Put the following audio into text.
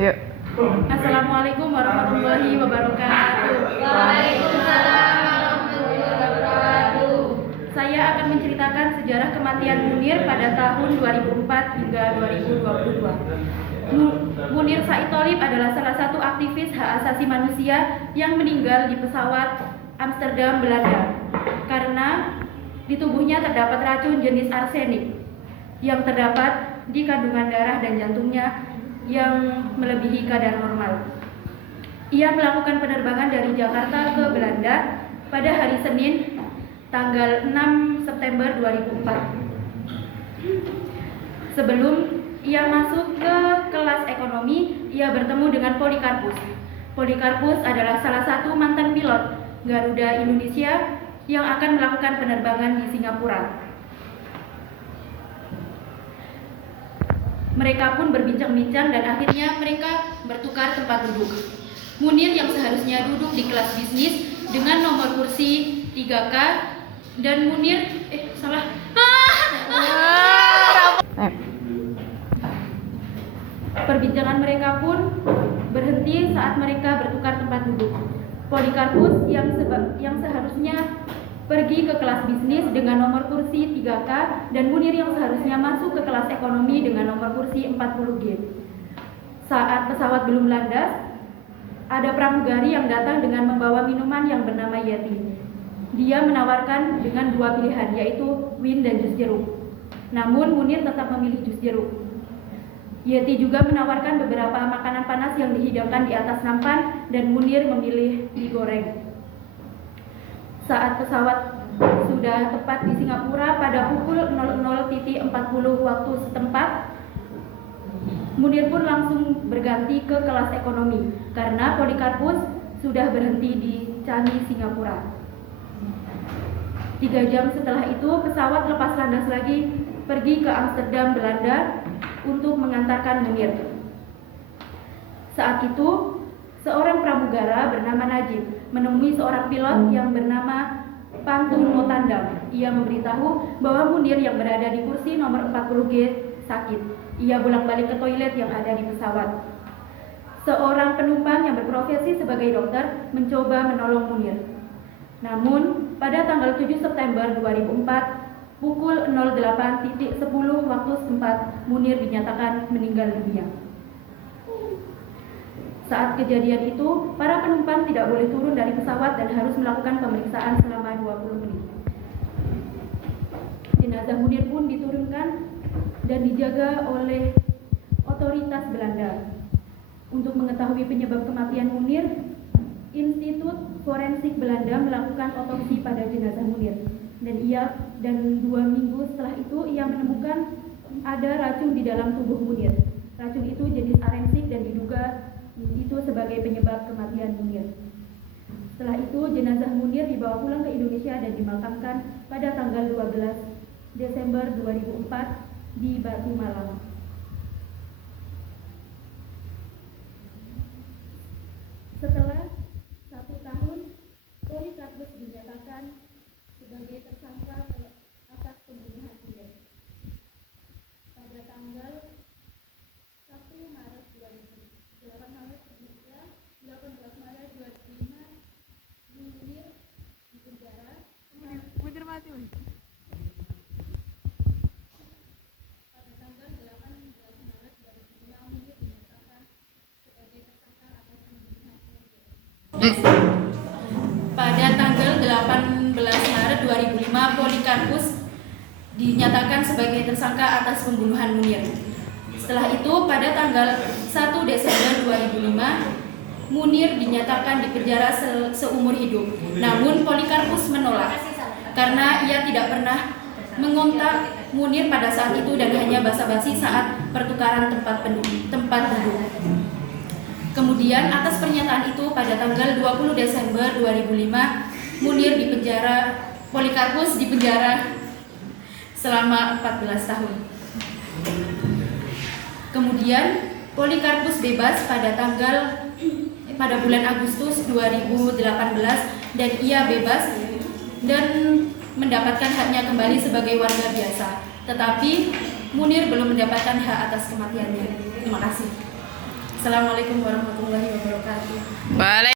Yuk. Assalamualaikum warahmatullahi wabarakatuh. Waalaikumsalam warahmatullahi wabarakatuh. Saya akan menceritakan sejarah kematian Munir pada tahun 2004 hingga 2022. Munir Said Tholib adalah salah satu aktivis hak asasi manusia yang meninggal di pesawat Amsterdam, Belanda karena di tubuhnya terdapat racun jenis arsenik yang terdapat di kandungan darah dan jantungnya yang melebihi kadar normal. Ia melakukan penerbangan dari Jakarta ke Belanda pada hari Senin tanggal 6 September 2004. Sebelum ia masuk ke kelas ekonomi, ia bertemu dengan Polikarpus. Polikarpus adalah salah satu mantan pilot Garuda Indonesia yang akan melakukan penerbangan di Singapura. Mereka pun berbincang-bincang dan akhirnya mereka bertukar tempat duduk. Munir yang seharusnya duduk di kelas bisnis dengan nomor kursi 3K dan Munir Perbincangan mereka pun berhenti saat mereka bertukar tempat duduk. Polikarpus yang seharusnya pergi ke kelas bisnis dengan nomor kursi 3K dan Munir yang seharusnya masuk ke kelas ekonomi dengan nomor kursi 40G. Saat pesawat belum landas, ada pramugari yang datang dengan membawa minuman yang bernama Yeti. Dia menawarkan dengan dua pilihan, yaitu win dan jus jeruk. Namun Munir tetap memilih jus jeruk. Yeti juga menawarkan beberapa makanan panas yang dihidangkan di atas nampan dan Munir memilih mie goreng. Saat pesawat sudah tepat di Singapura pada pukul 00.40 waktu setempat, Munir pun langsung berganti ke kelas ekonomi karena Polikarpus sudah berhenti di Changi, Singapura. 3 jam setelah itu, pesawat lepas landas lagi pergi ke Amsterdam, Belanda untuk mengantarkan Munir. Saat itu, seorang pramugara bernama Najib menemui seorang pilot yang bernama Pantun Motandam. Ia memberitahu bahwa Munir yang berada di kursi nomor 40G sakit. Ia bolak-balik ke toilet yang ada di pesawat. Seorang penumpang yang berprofesi sebagai dokter mencoba menolong Munir. Namun, pada tanggal 7 September 2004, pukul 08.10 waktu setempat, Munir dinyatakan meninggal dunia. Saat kejadian itu, para penumpang tidak boleh turun dari pesawat dan harus melakukan pemeriksaan selama 20 menit. Jenazah Munir pun diturunkan dan dijaga oleh otoritas Belanda. Untuk mengetahui penyebab kematian Munir, Institut Forensik Belanda melakukan otopsi pada jenazah Munir. Dan 2 minggu setelah itu ia menemukan ada racun di dalam tubuh Munir. Racun itu jenis arsenik dan diduga itu sebagai penyebab kematian Munir. Setelah itu jenazah Munir dibawa pulang ke Indonesia dan dimakamkan pada tanggal 12 Desember 2004 di Batu Malang. Setelah 1 tahun, Polikarpus dinyatakan sebagai tersangka atas pembunuhan Munir. Pada tanggal 1 Maret 18 Maret 2005, Munir dipenjara. Pada tanggal 18 Maret 2005, Munir dinyatakan sebagai tersangka atas pembunuhan Munir. Pada tanggal 18 Maret 2005, Polikarpus dinyatakan sebagai tersangka atas pembunuhan Munir. Setelah itu, pada tanggal 1 Desember 2005, Munir dinyatakan dipenjara seumur hidup. Namun Polikarpus menolak karena ia tidak pernah mengontak Munir pada saat itu dan hanya basa-basi saat pertukaran tempat duduk. Kemudian atas pernyataan itu pada tanggal 20 Desember 2005, Munir dipenjara, Polikarpus dipenjara selama 14 tahun. Kemudian Polikarpus bebas pada bulan Agustus 2018 dan ia bebas dan mendapatkan haknya kembali sebagai warga biasa. Tetapi Munir belum mendapatkan hak atas kematiannya. Terima kasih. Assalamualaikum warahmatullahi wabarakatuh. Waalaikumsalam.